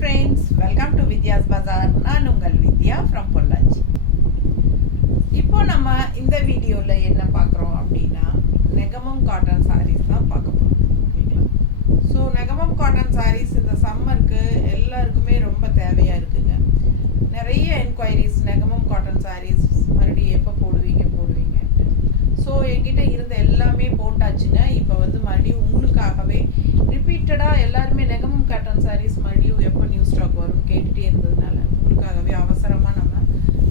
friends, welcome to Vidya's Bazaar. நான் உங்கள் வித்யா from Pollachi. இப்போ நம்ம இந்த வீடியோல என்ன பார்க்குறோம் அப்படின்னா நெகமம் காட்டன் sarees தான் பார்க்க போறோம். ஸோ நெகமம் காட்டன் sarees இந்த சம்மருக்கு எல்லாருக்குமே ரொம்ப தேவையா இருக்குங்க. நிறைய என்கொயரிஸ் நெகமம் காட்டன் sarees மறுபடியும் எப்போ போடுவீங்க. ஸோ என்கிட்ட இருந்த எல்லாமே போட்டாச்சுங்க. இப்போ வந்து மறுபடியும் உங்களுக்காகவே ரிப்பீட்டடாக எல்லாருமே நெகமம் காட்டன் sarees மறுபடியும் எப்போ நியூ ஸ்டாக் வரும்னு கேட்டுகிட்டே இருந்ததுனால உங்களுக்காகவே அவசரமாக நம்ம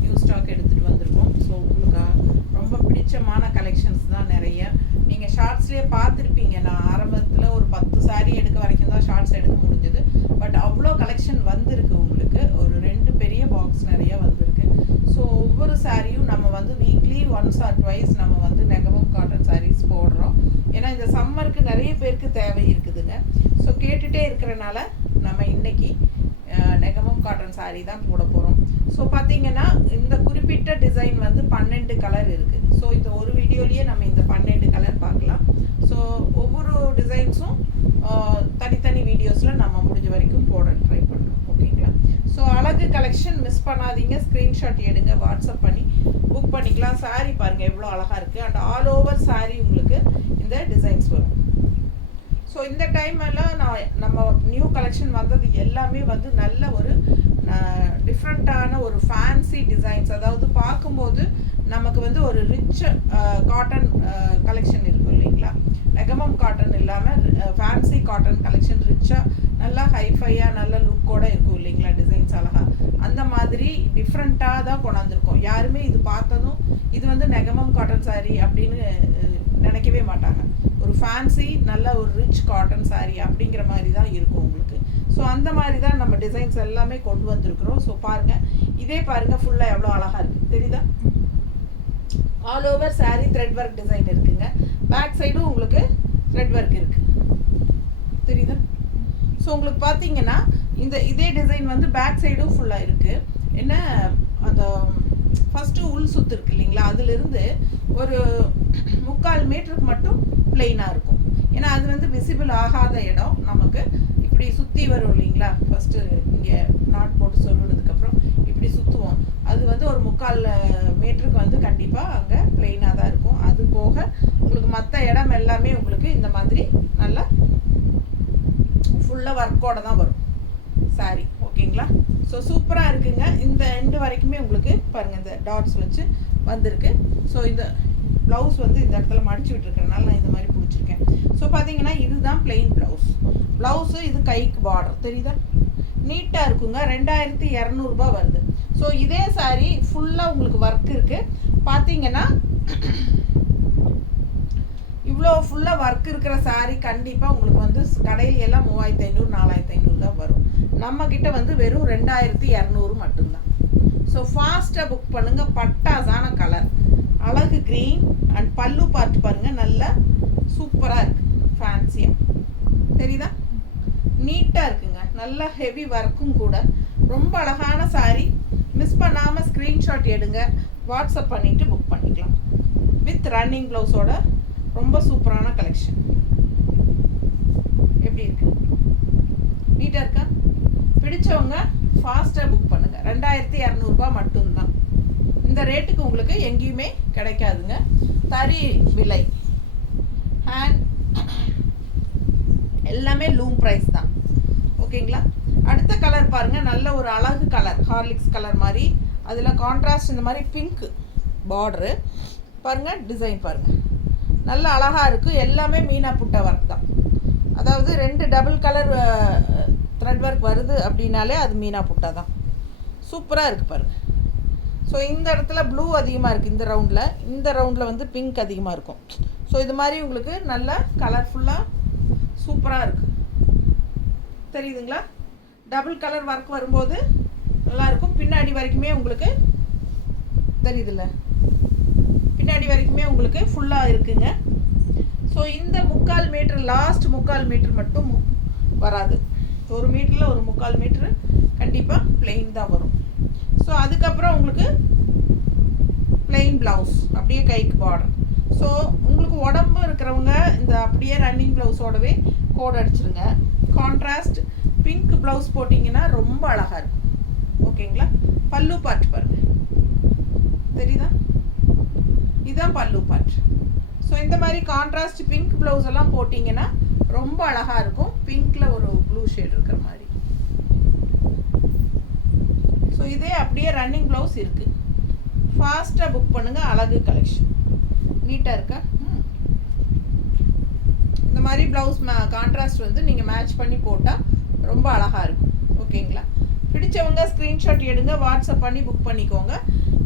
நியூ ஸ்டாக் எடுத்துகிட்டு வந்திருக்கோம். ஸோ உங்களுக்காக ரொம்ப பிடிச்சமான கலெக்ஷன்ஸ் தான் நிறைய. நீங்கள் ஷார்ட்ஸ்லேயே பார்த்துருப்பீங்க. நான் ஆரம்பத்தில் ஒரு 10 saree எடுக்க வரைக்கும் தான் ஷார்ட்ஸ் எடுக்க முடிஞ்சது. பட் அவ்வளோ கலெக்ஷன் வந்திருக்கு. உங்களுக்கு ஒரு 2 பெரிய பாக்ஸ் நிறைய வந்திருக்கு. ஸோ ஒவ்வொரு சாரியும் நம்ம வந்து வீக்லி ஒன்ஸ் ஆர் ட்வைஸ் நம்ம வந்து நெகமம் காட்டன் sarees போடுறோம். ஏன்னா இந்த சம்மருக்கு நிறைய பேருக்கு தேவை இருக்குதுங்க. ஸோ கேட்டுகிட்டே இருக்கிறனால நம்ம இன்னைக்கு நெகமம் காட்டன் saree தான் போட போகிறோம். ஸோ பார்த்தீங்கன்னா இந்த குறிப்பிட்ட டிசைன் வந்து 12 கலர் இருக்குது. ஸோ இந்த ஒரு வீடியோலேயே நம்ம இந்த 12 கலர் பார்க்கலாம். ஸோ ஒவ்வொரு டிசைன்ஸும் தனித்தனி வீடியோஸில் நம்ம முடிஞ்ச வரைக்கும் போட ட்ரை பண்ணுறோம். ஓகேங்களா? ஸோ அழகு கலெக்ஷன் மிஸ் பண்ணாதீங்க. ஸ்க்ரீன்ஷாட் எடுங்க, வாட்ஸ்அப் பண்ணி புக் பண்ணிக்கலாம். சாரீ பாருங்கள் எவ்வளோ அழகாக இருக்குது. அண்ட் ஆல் ஓவர் சாரீ உங்களுக்கு இந்த டிசைன்ஸ் வரும். ஸோ இந்த டைம் எல்லாம் நம்ம நியூ கலெக்ஷன் வந்தது எல்லாமே வந்து நல்ல ஒரு டிஃப்ரெண்ட்டான ஒரு ஃபேன்சி டிசைன்ஸ். அதாவது பார்க்கும்போது நமக்கு வந்து ஒரு ரிச் காட்டன் கலெக்ஷன் இருக்கும் இல்லைங்களா? நெகமம் காட்டன் இல்லாமல் ஃபேன்சி காட்டன் கலெக்ஷன் ரிச்சாக நல்லா ஹைஃபையாக நல்ல லுக்கோட இருக்கும் இல்லைங்களா? டிசைன்ஸ் அழகாக அந்த மாதிரி டிஃப்ரெண்ட்டாக தான் கொண்டாந்துருக்கோம். யாருமே இது பார்த்ததும் இது வந்து நெகமம் காட்டன் saree அப்படின்னு நினைக்கவே மாட்டாங்க. ஒரு ஃபேன்சி நல்ல ஒரு ரிச் காட்டன் saree அப்படிங்கிற மாதிரி தான் இருக்கும் உங்களுக்கு. ஸோ அந்த மாதிரி தான் நம்ம டிசைன்ஸ் எல்லாமே கொண்டு வந்திருக்கிறோம். ஸோ பாருங்கள், இதே பாருங்கள் ஃபுல்லாக எவ்வளோ அழகாக இருக்குது தெரியுதா? All over saree thread work design இருக்குங்க. பேக் சைடும் உங்களுக்கு த்ரெட் ஒர்க் இருக்குது தெரியுதா? ஸோ உங்களுக்கு பார்த்தீங்கன்னா இதே டிசைன் வந்து பேக் சைடும் ஃபுல்லாக இருக்குது. என்ன அந்த ஃபஸ்ட்டு உள் சுத்து இருக்குது இல்லைங்களா? அதிலிருந்து ஒரு 3/4 மீட்டருக்கு மட்டும் பிளெயினாக இருக்கும். ஏன்னா அது வந்து விசிபிள் ஆகாத இடம். நமக்கு இப்படி சுற்றி வரும் இல்லைங்களா? ஃபஸ்ட்டு இங்கே நாட் போட்டு சொல்லுனதுக்கப்புறம் இப்படி சுற்றுவோம். அது வந்து ஒரு 3/4 மீட்டருக்கு வந்து கண்டிப்பாக அங்கே பிளெயினாக தான் இருக்கும். அது போக உங்களுக்கு மற்ற இடம் எல்லாமே உங்களுக்கு இந்த மாதிரி நல்லா ஃபுல்லாக ஒர்க்கோட தான் வரும் சாரீ. ஓகேங்களா? ஸோ சூப்பராக இருக்குங்க. இந்த எண்டு வரைக்குமே உங்களுக்கு பாருங்கள் இந்த டாட்ஸ் வச்சு வந்திருக்கு. ஸோ இந்த ப்ளவுஸ் வந்து இந்த இடத்துல மடிச்சு விட்டுருக்கறனால நான் இந்த மாதிரி பிடிச்சிருக்கேன். ஸோ பார்த்தீங்கன்னா இதுதான் பிளெயின் ப்ளவுஸு. இது கைக்கு பார்டர் தெரியுதா? நீட்டாக இருக்குங்க. 2200 ரூபாய் வருது. ஸோ இதே சாரீ ஃபுல்லாக உங்களுக்கு ஒர்க் இருக்குது. பார்த்தீங்கன்னா இவ்வளோ ஃபுல்லாக ஒர்க் இருக்கிற சாரீ கண்டிப்பாக உங்களுக்கு வந்து கடையில் எல்லாம் 3500 4500 தான் வரும். நம்மக்கிட்ட வந்து வெறும் 2200 மட்டும்தான். ஸோ ஃபாஸ்ட்டாக புக் பண்ணுங்கள். பட்டாசான கலர், அழகு க்ரீன். அண்ட் பல்லு பார்த்து பாருங்கள், நல்லா சூப்பராக இருக்குது, ஃபேன்சியாக தெரியுதா? நீட்டாக இருக்குங்க. நல்லா ஹெவி ஒர்க்கும் கூட. ரொம்ப அழகான சாரீ. மிஸ் பண்ணாமல் ஸ்க்ரீன்ஷாட் எடுங்க, வாட்ஸ்அப் பண்ணிவிட்டு புக் பண்ணிக்கலாம். வித் ரன்னிங் ப்ளவுஸோட ரொம்ப சூப்பரான கலெக்ஷன். எப்படி இருக்கு? நீட்டாக இருக்கா? பிடிச்சவங்க ஃபாஸ்ட்டாக புக் பண்ணுங்கள். 2200 ரூபாய் மட்டும்தான். இந்த ரேட்டுக்கு உங்களுக்கு எங்கேயுமே கிடைக்காதுங்க. தறி விலை, ஹேண்ட் எல்லாமே லூம் ப்ரைஸ் தான். ஓகேங்களா? அடுத்த கலர் பாருங்கள், நல்ல ஒரு அழகு கலர், ஹார்லிக்ஸ் கலர் மாதிரி. அதில் கான்ட்ராஸ்ட் இந்த மாதிரி பிங்க் பார்டரு பாருங்கள். டிசைன் பாருங்கள், நல்ல அழகாக இருக்குது. எல்லாமே மீனா புட்டா ஒர்க் தான். அதாவது 2 டபுள் கலர் த்ரெட் ஒர்க் வருது அப்படின்னாலே அது மீனா புட்டா தான். சூப்பராக இருக்குது பாருங்கள். ஸோ இந்த இடத்துல ப்ளூ அதிகமாக இருக்குது. இந்த ரவுண்டில் வந்து பிங்க் அதிகமாக இருக்கும். ஸோ இது மாதிரி உங்களுக்கு நல்ல கலர்ஃபுல்லாக சூப்பராக இருக்குது தெரியுதுங்களா? டபுள் கலர் ஒர்க் வரும்போது நல்லாயிருக்கும். பின்னாடி வரைக்குமே உங்களுக்கு தெரியுதுல்ல? பின்னாடி வரைக்குமே உங்களுக்கு ஃபுல்லாக இருக்குங்க. ஸோ இந்த 3/4 மீட்டர், லாஸ்ட் 3/4 மீட்டர் மட்டும் வராது. 1 மீட்டரில் ஒரு 3/4 மீட்ரு கண்டிப்பாக பிளெயின் தான் வரும். ஸோ அதுக்கப்புறம் உங்களுக்கு பிளெயின் ப்ளவுஸ், அப்படியே கைக்கு பார்டர். ஸோ உங்களுக்கு உடம்பு இருக்கிறவங்க இந்த அப்படியே ரன்னிங் ப்ளவுஸோடவே கோட் அடிச்சிருங்க. கான்ட்ராஸ்ட் பிங்க் ப்ளவுஸ் போட்டிங்கன்னா ரொம்ப அழகாக இருக்கும். ஓகேங்களா? பல்லு பார்ட் பாருங்கள், தெரியுதா? இதுதான் பல்லு பார்ட். ஸோ இந்த மாதிரி கான்ட்ராஸ்ட் பிங்க் ப்ளவுஸ் எல்லாம் போட்டிங்கன்னா ரொம்ப அழகாக இருக்கும். பிங்க்கில் ஒரு ப்ளூ ஷேட் இருக்கிற மாதிரி. ஸோ இதே அப்படியே ரன்னிங் ப்ளவுஸ் இருக்குது. ஃபாஸ்ட்டாக புக் பண்ணுங்கள். அழகு கலெக்ஷன். நீட்டாக இருக்கா? இந்த மாதிரி ப்ளவுஸ் கான்ட்ராஸ்ட் வந்து நீங்கள் மேட்ச் பண்ணி போட்டால் ரொம்ப அழகாக இருக்கும். ஓகேங்களா? பிடிச்சவங்க ஸ்க்ரீன்ஷாட் எடுங்க, வாட்ஸ்அப் பண்ணி புக் பண்ணிக்கோங்க.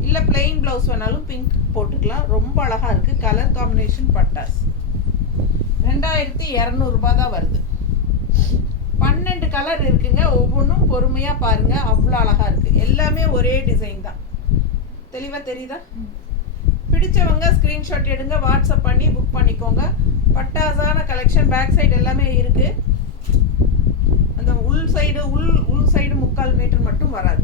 இல்லை பிளெயின் ப்ளவுஸ் வேணாலும் பிங்க் போட்டுக்கலாம். ரொம்ப அழகாக இருக்குது. கலர் காம்பினேஷன் பட்டாஸ். 2200 தான் வருது. 12 கலர் இருக்குங்க. ஒவ்வொன்றும் பொறுமையாக பாருங்கள். அவ்வளோ அழகாக இருக்குது. எல்லாமே ஒரே டிசைன் தான். தெளிவாக தெரியுதா? பிடிச்சவங்க ஸ்க்ரீன்ஷாட் எடுங்க, வாட்ஸ்அப் பண்ணி புக் பண்ணிக்கோங்க. பட்டாசான கலெக்ஷன். பேக் சைடு எல்லாமே இருக்குது. அந்த உள் சைடு 3/4 மீட்டர் மட்டும் வராது.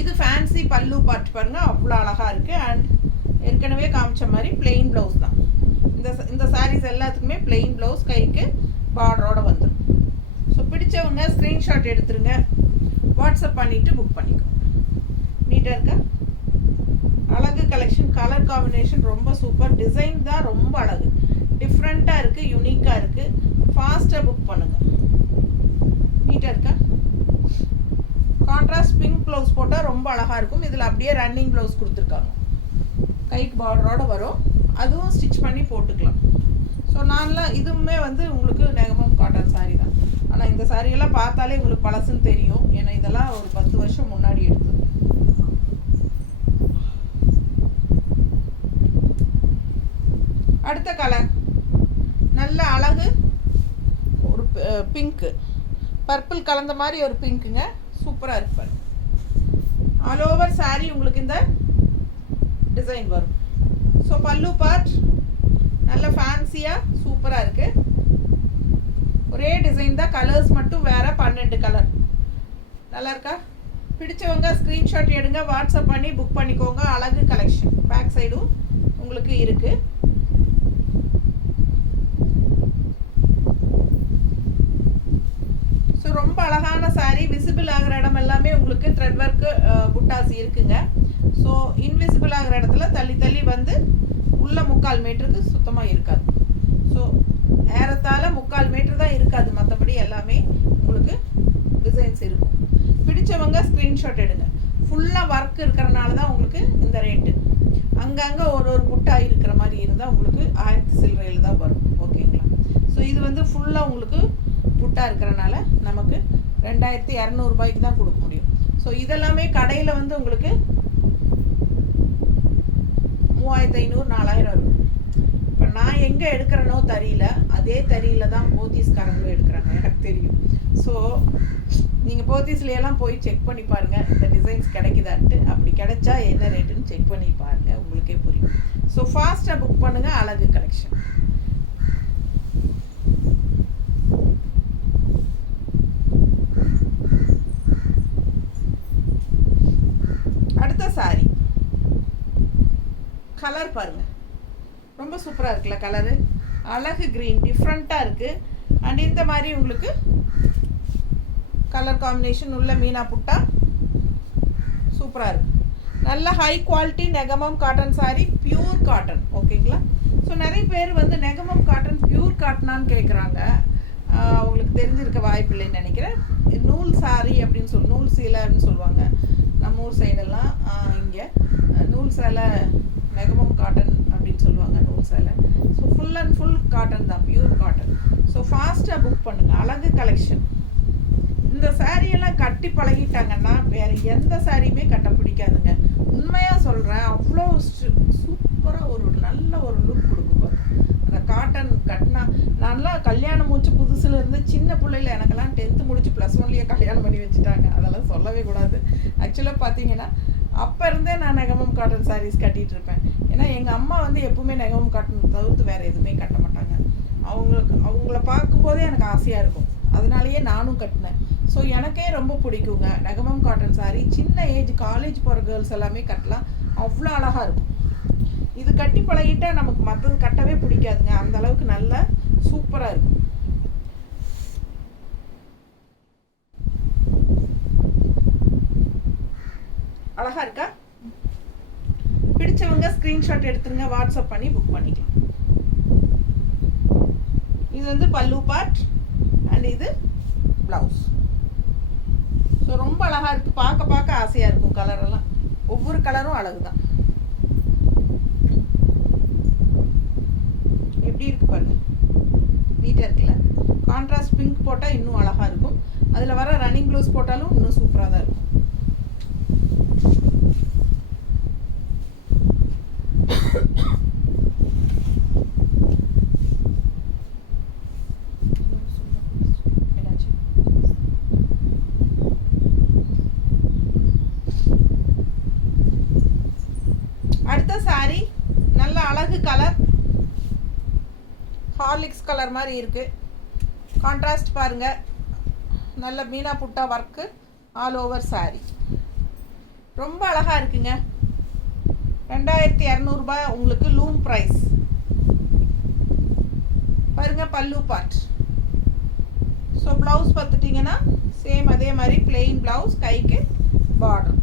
இது ஃபேன்சி பல்லு பார்ட் பாருங்க, அவ்வளோ அழகாக இருக்குது. அண்ட் ஏற்கனவே காமிச்ச மாதிரி பிளெயின் ப்ளவுஸ் தான். இந்த சாரீஸ் எல்லாத்துக்குமே பிளெயின் ப்ளவுஸ், கைக்கு பார்டரோட வந்துடும். ஸோ பிடிச்சவங்க ஸ்க்ரீன்ஷாட் எடுத்துருங்க, வாட்ஸ்அப் பண்ணிவிட்டு புக் பண்ணிக்கோங்க. நீட்டாக இருக்கா? அழகு கலெக்ஷன். கலர் காம்பினேஷன் ரொம்ப சூப்பர். டிசைன் தான் ரொம்ப அழகு, டிஃப்ரெண்ட்டாக இருக்குது, யூனிக்காக இருக்குது. ஃபாஸ்ட்டாக புக் பண்ணுங்கள். நீட்டாக இருக்கா? கான்ட்ராஸ்ட் பிங்க் ப்ளவுஸ் போட்டால் ரொம்ப அழகாக இருக்கும். இதில் அப்படியே ரன்னிங் ப்ளவுஸ் கொடுத்துருக்காங்க, கைக்கு பார்டரோடு வரும். அதுவும் ஸ்டிச் பண்ணி போட்டுக்கலாம். ஸோ நான்லாம் இதுவுமே வந்து உங்களுக்கு நெகமம் காட்டன் சாரீ தான். ஆனால் இந்த சாரியெல்லாம் பார்த்தாலே உங்களுக்கு பழசுன்னு தெரியும். ஏன்னா இதெல்லாம் ஒரு 10 வருஷம் முன்னாடி எடுத்தது. அடுத்த கலர் நல்ல அழகு, ஒரு பிங்க்கு பர்பிள் கலந்த மாதிரி ஒரு பிங்க்குங்க. சூப்பராக இருப்பார். ஆல் ஓவர் சாரீ உங்களுக்கு இந்த டிசைன் வரும். ஸோ பல்லு பார்ட் நல்ல ஃபேன்சியாக சூப்பராக இருக்குது. ஒரே டிசைன் தான், கலர்ஸ் மட்டும் வேறு. 12 கலர். நல்லா இருக்கா? பிடிச்சவங்க ஸ்க்ரீன்ஷாட் எடுங்க, வாட்ஸ்அப் பண்ணி புக் பண்ணிக்கோங்க. அழகு கலெக்ஷன். பேக் சைடும் உங்களுக்கு இருக்குது. ஸோ ரொம்ப அழகான சாரீ. விசிபிள் ஆகிற இடம் எல்லாமே உங்களுக்கு த்ரெட் ஒர்க்கு புட்டாஸ் இருக்குங்க. ஸோ இன்விசிபிள் ஆகிற இடத்துல தள்ளி தள்ளி வந்து உள்ள 3/4 மீட்டருக்கு சுத்தமாக இருக்காது. ஸோ ஏறத்தாழ 3/4 மீட்டர் தான் இருக்காது. மற்றபடி எல்லாமே உங்களுக்கு டிசைன்ஸ் இருக்கும். பிடிச்சவங்க ஸ்க்ரீன்ஷாட் எடுங்க. ஃபுல்லாக ஒர்க் இருக்கிறனால தான் உங்களுக்கு இந்த ரேட்டு. அங்கங்கே ஒரு புட்டா இருக்கிற மாதிரி இருந்தால் உங்களுக்கு 1000 சில்லறையில் தான் வரும். ஓகேங்களா? ஸோ இது வந்து ஃபுல்லாக உங்களுக்கு புட்டா இருக்கிறனால நமக்கு 2200 தான் கொடுக்க முடியும். ஸோ இதெல்லாமே கடையில் வந்து உங்களுக்கு 3500 4000 இருக்கும். இப்போ நான் எங்கே எடுக்கிறேனோ தறியில், அதே தறியில் தான் போத்தீஸ்காரங்களும் எடுக்கிறாங்க, எனக்கு தெரியும். ஸோ நீங்கள் போத்தீஸ்லையெல்லாம் போய் செக் பண்ணி பாருங்கள், இந்த டிசைன்ஸ் கிடைக்குதான்ட்டு. அப்படி கிடைச்சா என்ன ரேட்டுன்னு செக் பண்ணி பாருங்கள், உங்களுக்கே புரியும். ஸோ ஃபாஸ்ட்டாக புக் பண்ணுங்கள். அழகு கலெக்ஷன். அடுத்த சாரி கலர் பாருங்க, ரொம்ப சூப்பராக இருக்குல்ல கலரு. அழகு க்ரீன், டிஃப்ரெண்ட்டாக இருக்குது. அண்ட் இந்த மாதிரி உங்களுக்கு கலர் காம்பினேஷன் உள்ள மீனா புட்டா சூப்பராக இருக்குது. நல்ல high quality Negamam cotton sari, pure cotton. ஓகேங்களா? ஸோ நிறைய பேர் வந்து நெகமம் காட்டன் பியூர் காட்டனான்னு கேட்குறாங்க. அவங்களுக்கு தெரிஞ்சிருக்க வாய்ப்பில்லைன்னு நினைக்கிறேன். நூல் சாரி அப்படின்னு நூல் சீலைன்னு சொல்லுவாங்க நம்ம ஊர் சைடெல்லாம். இங்கே நூல் சேலை நெகமம் காட்டன் அப்படின்னு சொல்லுவாங்க, நூல் சேலை. So full and full cotton தான், பியூர் காட்டன். ஸோ ஃபாஸ்ட்டாக புக் பண்ணுங்கள். அழகு கலெக்ஷன். இந்த சாரியெல்லாம் கட்டி பழகிட்டாங்கன்னா வேறு எந்த சாரியுமே கட்ட பிடிக்காதுங்க. உண்மையாக சொல்கிறேன். அவ்வளோ சூப்பராக ஒரு நல்ல ஒரு லுக் கொடுக்கும் பாரு அந்த காட்டன் கட்டினா. நான்லாம் கல்யாணம் முடிச்சு புதுசில் இருந்து சின்ன பிள்ளைல, எனக்கெல்லாம் 10th முடிச்சு +1லேயே கல்யாணம் பண்ணி வச்சுட்டாங்க. அதெல்லாம் சொல்லவே கூடாது. ஆக்சுவலாக பார்த்தீங்கன்னா அப்போ இருந்தே நான் நெகமம் காட்டன் சாரீஸ் கட்டிகிட்டு இருப்பேன். ஏன்னா எங்கள் அம்மா வந்து எப்பவுமே நெகமம் காட்டன் தவிர்த்து வேறு எதுவுமே கட்ட மாட்டாங்க. அவங்கள பார்க்கும்போதே எனக்கு ஆசையாக இருக்கும். அதனாலேயே நானும் கட்டினேன். ஸோ எனக்கே ரொம்ப பிடிக்குங்க நெகமம் காட்டன் சாரீ. சின்ன ஏஜ் காலேஜ் போகிற கேர்ள்ஸ் எல்லாமே கட்டலாம், அவ்வளோ அழகாக இருக்கும். இது கட்டி பழகிட்டால் நமக்கு மற்றது கட்டவே பிடிக்காதுங்க. அந்த அளவுக்கு நல்லா சூப்பராக இருக்கும். அழகா இருக்கா? பிடிச்சவங்க ஸ்கிரீன்ஷாட் எடுத்துருங்க, வாட்ஸ்அப் பண்ணி புக் பண்ணிக்கலாம். இது வந்து பல்லு பார்ட் அண்ட் இது பிளவுஸ். ஸோ ரொம்ப அழகா இருக்கு, பார்க்க பார்க்க ஆசையா இருக்கும். கலர் எல்லாம் ஒவ்வொரு கலரும் அழகுதான். எப்படி இருக்கு பாருங்க, நீட்டா இருக்குல்ல? கான்ட்ராஸ்ட் பிங்க் போட்டா இன்னும் அழகா இருக்கும். அதுல வர ரன்னிங் ப்ளவுஸ் போட்டாலும் இன்னும் சூப்பரா தான் இருக்கும். அடுத்த சாரி நல்ல அழகு கலர், ஹார்லிக்ஸ் கலர் மாதிரி இருக்கு. கான்ட்ராஸ்ட் பாருங்க, நல்ல மீனா புட்டா ஒர்க்கு ஆல் ஓவர் சாரி. ரொம்ப அழகா இருக்குங்க. 2200 ரூபாய் உங்களுக்கு லூம் பிரைஸ். பாருங்க பல்லு பார்ட். ஸோ பிளவுஸ் பார்த்துட்டிங்கன்னா சேம் அதே மாதிரி பிளெயின் பிளவுஸ், கைக்கு பார்டர்.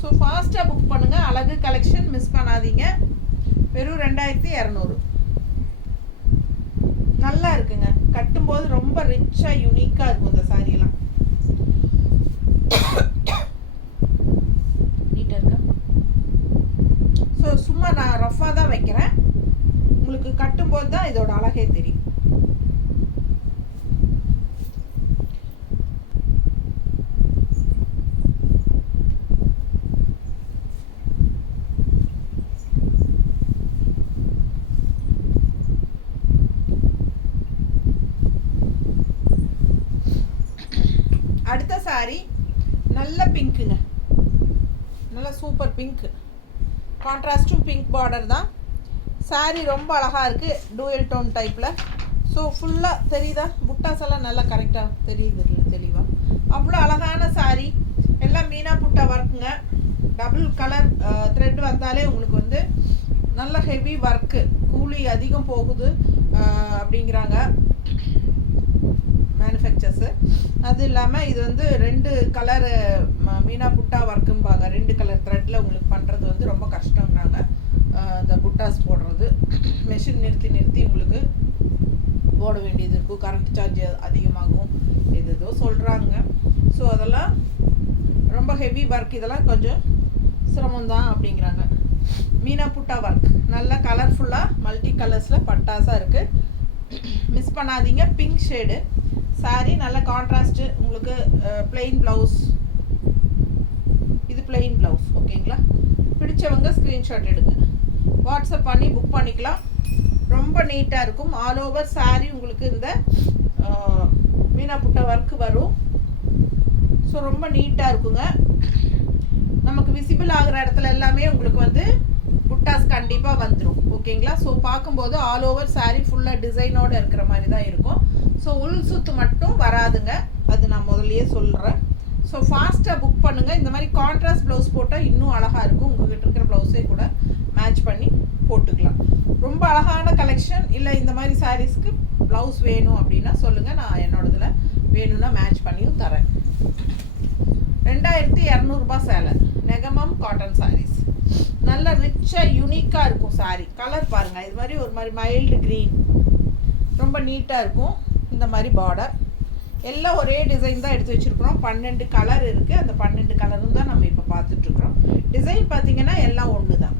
ஸோ ஃபாஸ்ட்டாக புக் பண்ணுங்க, அழகு கலெக்ஷன் மிஸ் பண்ணாதீங்க. வெறும் 2200. நல்லா இருக்குங்க, கட்டும்போது ரொம்ப ரிச்சாக யூனிக்காக இருக்கும் இந்த சாரியெல்லாம். நீட்டாக இருக்கா? ஸோ சும்மா நான் ரஃபாக தான் வைக்கிறேன், உங்களுக்கு கட்டும்போது தான் இதோட அழகே தெரியும். அடுத்த சாரி நல்ல பிங்க்குங்க, நல்ல சூப்பர் பிங்க். கான்ட்ராஸ்டும் பிங்க் பார்டர் தான். சாரி ரொம்ப அழகாக இருக்குது, டூயல் டோன் டைப்பில். ஸோ ஃபுல்லாக தெரியுதா? புட்டாஸ் எல்லாம் நல்லா கரெக்டாக தெரியுது தெளிவாக. அவ்வளோ அழகான சாரி, எல்லாம் மீனா புட்டா ஒர்க்குங்க. டபுள் கலர் த்ரெட் வந்தாலே உங்களுக்கு வந்து நல்ல ஹெவி ஒர்க்கு, கூலி அதிகம் போகுது அப்படிங்கிறாங்க மேனுஃபேக்சர்ஸு. அது இல்லாமல் இது வந்து 2 கலர் மீனா புட்டா ஒர்க்கும்பாங்க. 2 கலர் த்ரெட்டில் உங்களுக்கு பண்ணுறது வந்து ரொம்ப கஷ்டங்கிறாங்க. இந்த புட்டாஸ் போடுறது மெஷின் நிறுத்தி உங்களுக்கு போட வேண்டியது இருக்கும், கரண்ட் சார்ஜ் அதிகமாகும், ஏதோ சொல்கிறாங்க. ஸோ அதெல்லாம் ரொம்ப ஹெவி ஒர்க், இதெல்லாம் கொஞ்சம் சிரமம்தான் அப்படிங்கிறாங்க. மீனா புட்டா ஒர்க் நல்லா கலர்ஃபுல்லாக மல்டி கலர்ஸில் பட்டாஸாக இருக்குது, மிஸ் பண்ணாதீங்க. பிங்க் ஷேடு சாரி, நல்ல கான்ட்ராஸ்ட்டு உங்களுக்கு. பிளெயின் ப்ளவுஸ், இது பிளெயின் ப்ளவுஸ். ஓகேங்களா? பிடிச்சவங்க ஸ்க்ரீன்ஷாட் எடுங்க, வாட்ஸ்அப் பண்ணி புக் பண்ணிக்கலாம். ரொம்ப நீட்டாக இருக்கும். ஆல் ஓவர் சாரி உங்களுக்கு இந்த மீனா புட்டா ஒர்க்கு வரும். ஸோ ரொம்ப நீட்டாக இருக்குங்க. நமக்கு விசிபிள் ஆகிற இடத்துல எல்லாமே உங்களுக்கு வந்து புட்டாஸ் கண்டிப்பாக வந்துடும். ஓகேங்களா? ஸோ பார்க்கும்போது ஆல் ஓவர் சாரி ஃபுல்லாக டிசைனோடு இருக்கிற மாதிரி தான் இருக்கும். ஸோ உள் சுத்து மட்டும் வராதுங்க, அது நான் முதல்லையே சொல்கிறேன். ஸோ ஃபாஸ்ட்டாக புக் பண்ணுங்கள். இந்த மாதிரி கான்ட்ராஸ்ட் ப்ளவுஸ் போட்டால் இன்னும் அழகாக இருக்கும். உங்கள்கிட்ட இருக்கிற ப்ளவுஸே கூட மேட்ச் பண்ணி போட்டுக்கலாம். ரொம்ப அழகான கலெக்ஷன். இல்லை இந்த மாதிரி சாரீஸ்க்கு ப்ளவுஸ் வேணும் அப்படின்னா சொல்லுங்கள், நான் என்னோடதில் வேணும்னா மேட்ச் பண்ணியும் தரேன். 2200 ரூபாய் சேலை, நெகமம் காட்டன் சாரீஸ். நல்ல ரிச்சாக யூனிக்காக இருக்கும் சாரீ. கலர் பாருங்கள், இது மாதிரி ஒரு மாதிரி மைல்டு க்ரீன், ரொம்ப நீட்டாக இருக்கும். இந்த மாதிரி பார்டர் எல்லாம் ஒரே டிசைன் தான் எடுத்து வச்சுருக்குறோம். 12 கலர் இருக்குது. அந்த 12 கலரும் தான் நம்ம இப்போ பார்த்துட்ருக்குறோம். டிசைன் பார்த்தீங்கன்னா எல்லாம் ஒன்று தான்.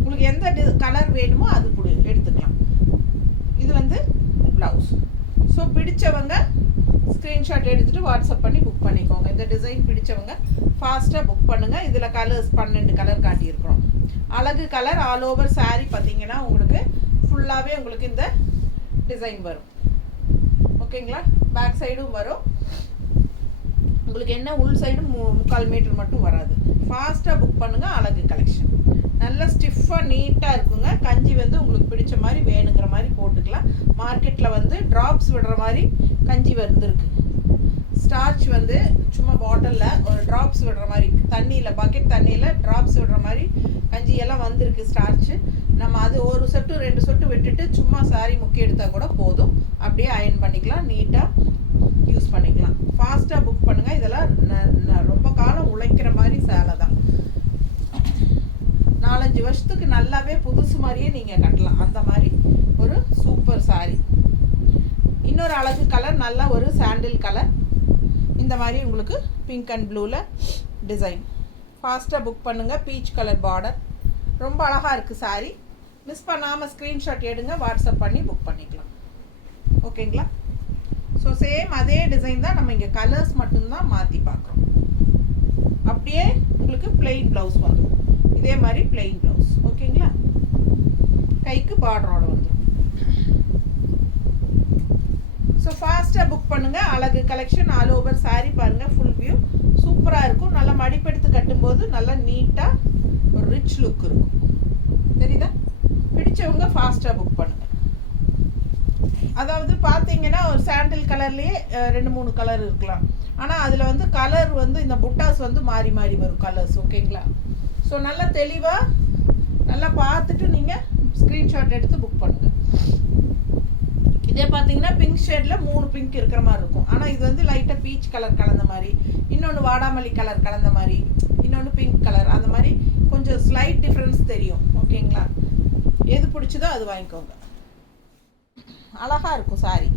உங்களுக்கு எந்த கலர் வேணுமோ அது எடுத்துக்கலாம். இது வந்து ப்ளவுஸ். ஸோ பிடிச்சவங்க ஸ்க்ரீன்ஷாட் எடுத்துகிட்டு வாட்ஸ்அப் பண்ணி புக் பண்ணிக்கோங்க. இந்த டிசைன் பிடிச்சவங்க ஃபாஸ்ட்டாக புக் பண்ணுங்கள். இதில் கலர்ஸ் 12 கலர் காட்டியிருக்கிறோம். அழகு கலர் ஆல் ஓவர் சாரீ பார்த்தீங்கன்னா உங்களுக்கு ஃபுல்லாகவே உங்களுக்கு இந்த டிசைன் வரும். ஓகேங்களா? பேக் சைடும் வரும். உங்களுக்கு என்ன உள் சைடும் 3/4 மீட்டர் மட்டும் வராது. ஃபாஸ்ட்டாக புக் பண்ணுங்கள். அழகு கலெக்ஷன் நல்ல ஸ்டிஃபாக நீட்டாக இருக்குங்க. கஞ்சி வந்து உங்களுக்கு பிடிச்ச மாதிரி வேணுங்கிற மாதிரி போட்டுக்கலாம். மார்க்கெட்டில் வந்து ட்ராப்ஸ் விடுற மாதிரி கஞ்சி வந்துருக்கு. ஸ்டார்ச் வந்து சும்மா பாட்டிலில் ஒரு ட்ராப்ஸ் விடுற மாதிரி, தண்ணியில் பக்கெட் தண்ணியில் ட்ராப்ஸ் விடுற மாதிரி கஞ்சியெல்லாம் வந்திருக்கு ஸ்டார்ச்சு. நம்ம அது ஒரு சொட்டு 2 சொட்டு விட்டுட்டு சும்மா சாரி முக்கி எடுத்தால் கூட போதும். அப்படியே அயன் பண்ணிக்கலாம், நீட்டாக யூஸ் பண்ணிக்கலாம். ஃபாஸ்ட்டாக புக் பண்ணுங்கள். இதெல்லாம் ரொம்ப காலம் உழைக்கிற மாதிரி 4-5 வருஷத்துக்கு நல்லாவே புதுசு மாதிரியே நீங்கள் கட்டலாம். அந்த மாதிரி ஒரு சூப்பர் சாரீ. இன்னொரு அழகு கலர், நல்ல ஒரு சாண்டில் கலர். இந்த மாதிரி உங்களுக்கு பிங்க் அண்ட் ப்ளூவில் டிசைன். ஃபாஸ்ட்டாக புக் பண்ணுங்கள். பீச் கலர் பார்டர், ரொம்ப அழகாக இருக்குது சாரீ. மிஸ் பண்ணாமல் ஸ்க்ரீன்ஷாட் எடுங்க, வாட்ஸ்அப் பண்ணி புக் பண்ணிக்கலாம். ஓகேங்களா? ஸோ சேம் அதே டிசைன் தான், நம்ம இங்கே கலர்ஸ் மட்டும்தான் மாற்றி பார்க்குறோம். அப்படியே உங்களுக்கு பிளெயின் ப்ளவுஸ் வந்துடும். இதே மாதிரி பிளெயின் ப்ளவுஸ். ஓகேங்களா? கைக்கு பார்டரோட வந்துடும். ஸோ ஃபாஸ்ட்டாக புக் பண்ணுங்கள். அழகு கலெக்ஷன் ஆல் ஓவர் சாரீ பாருங்கள். ஃபுல் வியூ சூப்பராக இருக்கும். நல்லா மடிப்பெடுத்து கட்டும்போது நல்லா நீட்டாக ஒரு ரிச் லுக் இருக்கும். தெரியுதா? பிடிச்சவங்க ஃபாஸ்ட்டாக புக் பண்ணுங்கள். அதாவது பார்த்தீங்கன்னா ஒரு சாண்டில் கலர்லேயே 2-3 கலர் இருக்கலாம். ஆனால் அதில் வந்து கலர் வந்து இந்த புட்டாஸ் வந்து மாறி மாறி வரும் கலர்ஸ். ஓகேங்களா? ஸோ நல்லா தெளிவாக நல்லா பார்த்துட்டு நீங்கள் ஸ்க்ரீன்ஷாட் எடுத்து புக் பண்ணுங்கள். இதே பார்த்தீங்கன்னா பிங்க் ஷேடில் 3 பிங்க் இருக்கிற மாதிரி இருக்கும். ஆனால் இது வந்து லைட்டாக பீச் கலர் கலந்த மாதிரி, இன்னொன்று வாடாமல்லி கலர் கலந்த மாதிரி, இன்னொன்று பிங்க் கலர், அந்த மாதிரி கொஞ்சம் ஸ்லைட் டிஃப்ரென்ஸ் தெரியும். ஓகேங்களா? எது பிடிச்சதோ அது வாங்கிக்கோங்க. அழகாக இருக்கும் சாரீ.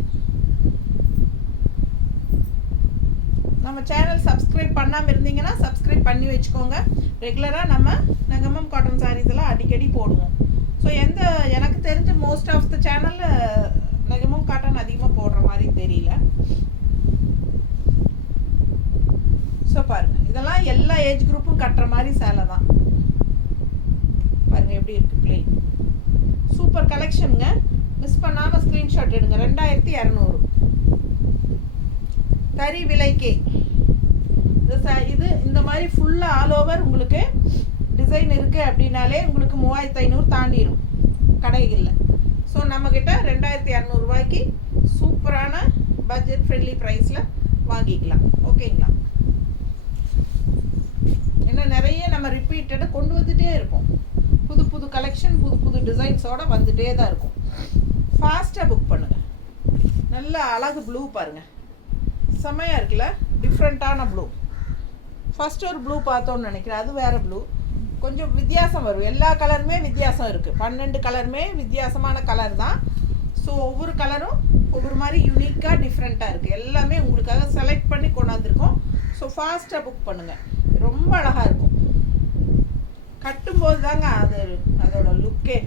நம்ம சேனல் சப்ஸ்கிரைப் பண்ணாமல் இருந்தீங்கன்னா சப்ஸ்கிரைப் பண்ணி வச்சுக்கோங்க. ரெகுலராக நம்ம நெகமம் காட்டன் சாரீஸ் எல்லாம் அடிக்கடி போடுவோம். ஸோ எனக்கு தெரிஞ்ச மோஸ்ட் ஆஃப் த சேனலில் நெகமம் காட்டன் அதிகமாக போடுற மாதிரி தெரியல. ஸோ பாருங்கள், இதெல்லாம் எல்லா ஏஜ் குரூப்பும் கட்டுற மாதிரி சேலை தான். பாருங்கள் எப்படி இருக்குது, பிளெயின். சூப்பர் கலெக்ஷனுங்க. மிஸ் பண்ணாமல் ஸ்க்ரீன்ஷாட் எடுங்க. 2200 தறி விலைக்கே இது. இந்த மாதிரி ஃபுல்லாக ஆல் ஓவர் உங்களுக்கு டிசைன் இருக்குது அப்படின்னாலே உங்களுக்கு 3500 தாண்டிடும் கடைகளில். ஸோ நம்மக்கிட்ட 2200 ரூபாய்க்கு சூப்பரான பட்ஜெட் ஃப்ரெண்ட்லி ப்ரைஸில் வாங்கிக்கலாம். ஓகேங்களா? ஏன்னா நிறைய நம்ம ரிப்பீட்டடாக கொண்டு வந்துகிட்டே இருப்போம். புது புது கலெக்ஷன், புது புது டிசைன்ஸோடு வந்துகிட்டே தான் இருக்கும். ஃபாஸ்ட்டாக புக் பண்ணுங்கள். நல்ல அழகு ப்ளூ பாருங்கள், செம்மையாக இருக்குல்ல? டிஃப்ரெண்ட்டான ப்ளூ. ஃபஸ்ட்டு ஒரு ப்ளூ பார்த்தோன்னு நினைக்கிறேன், அது வேறு ப்ளூ. கொஞ்சம் வித்தியாசம் வரும். எல்லா கலருமே வித்தியாசம் இருக்குது. 12 கலருமே வித்தியாசமான கலர் தான். ஸோ ஒவ்வொரு கலரும் ஒவ்வொரு மாதிரி யூனிக்காக டிஃப்ரெண்ட்டாக இருக்குது. எல்லாமே உங்களுக்காக செலக்ட் பண்ணி கொண்டாந்துருக்கோம். ஸோ ஃபாஸ்ட்டாக புக் பண்ணுங்கள். ரொம்ப அழகாக இருக்கும். கட்டும்போது தாங்க அதோட லுக்கே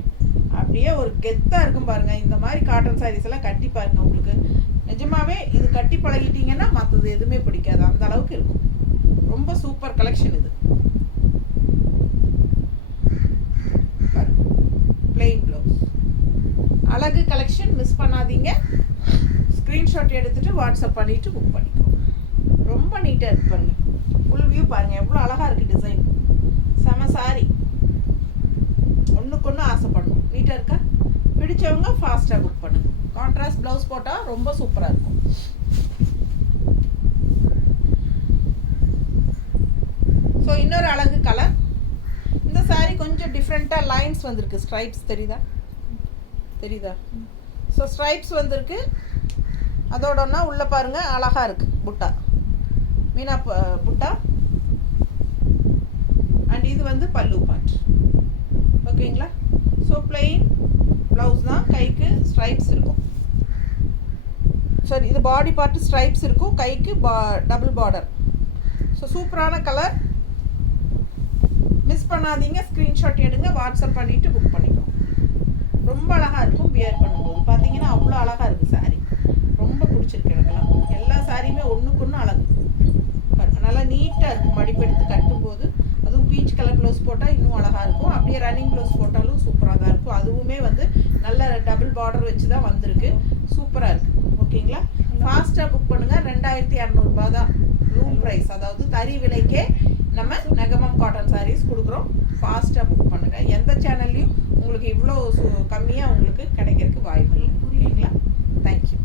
அப்படியே ஒரு கெத்தாக இருக்கும் பாருங்கள். இந்த மாதிரி காட்டன் சாரீஸ் எல்லாம் கட்டி பாருங்கள். உங்களுக்கு நிஜமாவே இது கட்டி பழகிட்டீங்கன்னா மற்றது எதுவுமே பிடிக்காது, அந்த அளவுக்கு இருக்கும். ரொம்ப சூப்பர் கலெக்ஷன் இது. பிளெயின் ப்ளவுஸ், அழகு கலெக்ஷன். மிஸ் பண்ணாதீங்க. ஸ்க்ரீன்ஷாட் எடுத்துகிட்டு வாட்ஸ்அப் பண்ணிவிட்டு புக் பண்ணிக்கோங்க. ரொம்ப நீட்டாக இருக்கு பாருங்கள். ஃபுல் வியூ பாருங்கள், எவ்வளோ அழகாக இருக்குது டிசைன். செம சாரி, ஒன்றுக்கு ஒன்று ஆசைப்படணும். நீட்டாக இருக்கா? பிடிச்சவங்க ஃபாஸ்ட்டாக புக் பண்ணுங்க. கான்ட்ராஸ்ட் ப்ளவுஸ் போட்டால் ரொம்ப சூப்பராக இருக்கும். ஸோ இன்னொரு அழகு கலர். இந்த சாரீ கொஞ்சம் டிஃப்ரெண்ட்டாக லைன்ஸ் வந்திருக்கு. ஸ்ட்ரைப்ஸ் தெரியுதா? ஸோ ஸ்ட்ரைப்ஸ் வந்திருக்கு. அதோடனா உள்ளே பாருங்கள், அழகாக இருக்குது. புட்டா, மீனா புட்டா. அண்ட் இது வந்து பல்லு பார்ட். ஓகேங்களா? ஸோ பிளெயின் ப்ளவுஸ் தான், கைக்கு ஸ்ட்ரைப்ஸ் இருக்கும். சரி, இது பாடி பார்ட்டு ஸ்ட்ரைப்ஸ் இருக்கும், கைக்கு டபுள் பார்டர். ஸோ சூப்பரான கலர். மிஸ் பண்ணாதீங்க. ஸ்க்ரீன்ஷாட் எடுங்க, வாட்ஸ்அப் பண்ணிவிட்டு புக் பண்ணிக்கோங்க. ரொம்ப அழகாக இருக்கும். வியர் பண்ணும்போது பார்த்தீங்கன்னா அவ்வளோ அழகாக இருக்குது சாரீ. ரொம்ப பிடிச்சிருக்கு எனக்குலாம். எல்லா சாரியுமே ஒன்றுக்கு ஒன்று அழகு பாருங்க. நல்லா நீட்டாக இருக்கும். மடிப்பெடுத்து கட்டும்போது அதுவும் பீச் கலர் ப்ளவுஸ் போட்டால் இன்னும் அழகாக இருக்கும். அப்படியே ரன்னிங் ப்ளவுஸ் போட்டாலும் சூப்பராக தான் இருக்கும். அதுவுமே வந்து நல்ல டபுள் பார்டர் வச்சு தான் வந்திருக்கு. சூப்பராக இருக்குது. ஓகேங்களா? ஃபாஸ்ட்டாக புக் பண்ணுங்கள். 2200 ரூபாய் தான் ரூம் ப்ரைஸ். அதாவது தறி விலைக்கே நம்ம நெகமம் காட்டன் சாரீஸ் கொடுக்குறோம். ஃபாஸ்ட்டாக புக் பண்ணுங்கள். எந்த சேனல்லையும் உங்களுக்கு இவ்வளோ கம்மியாக உங்களுக்கு கிடைக்கிறதுக்கு வாய்ப்பு இல்லை. ஓகேங்களா? தேங்க்யூ.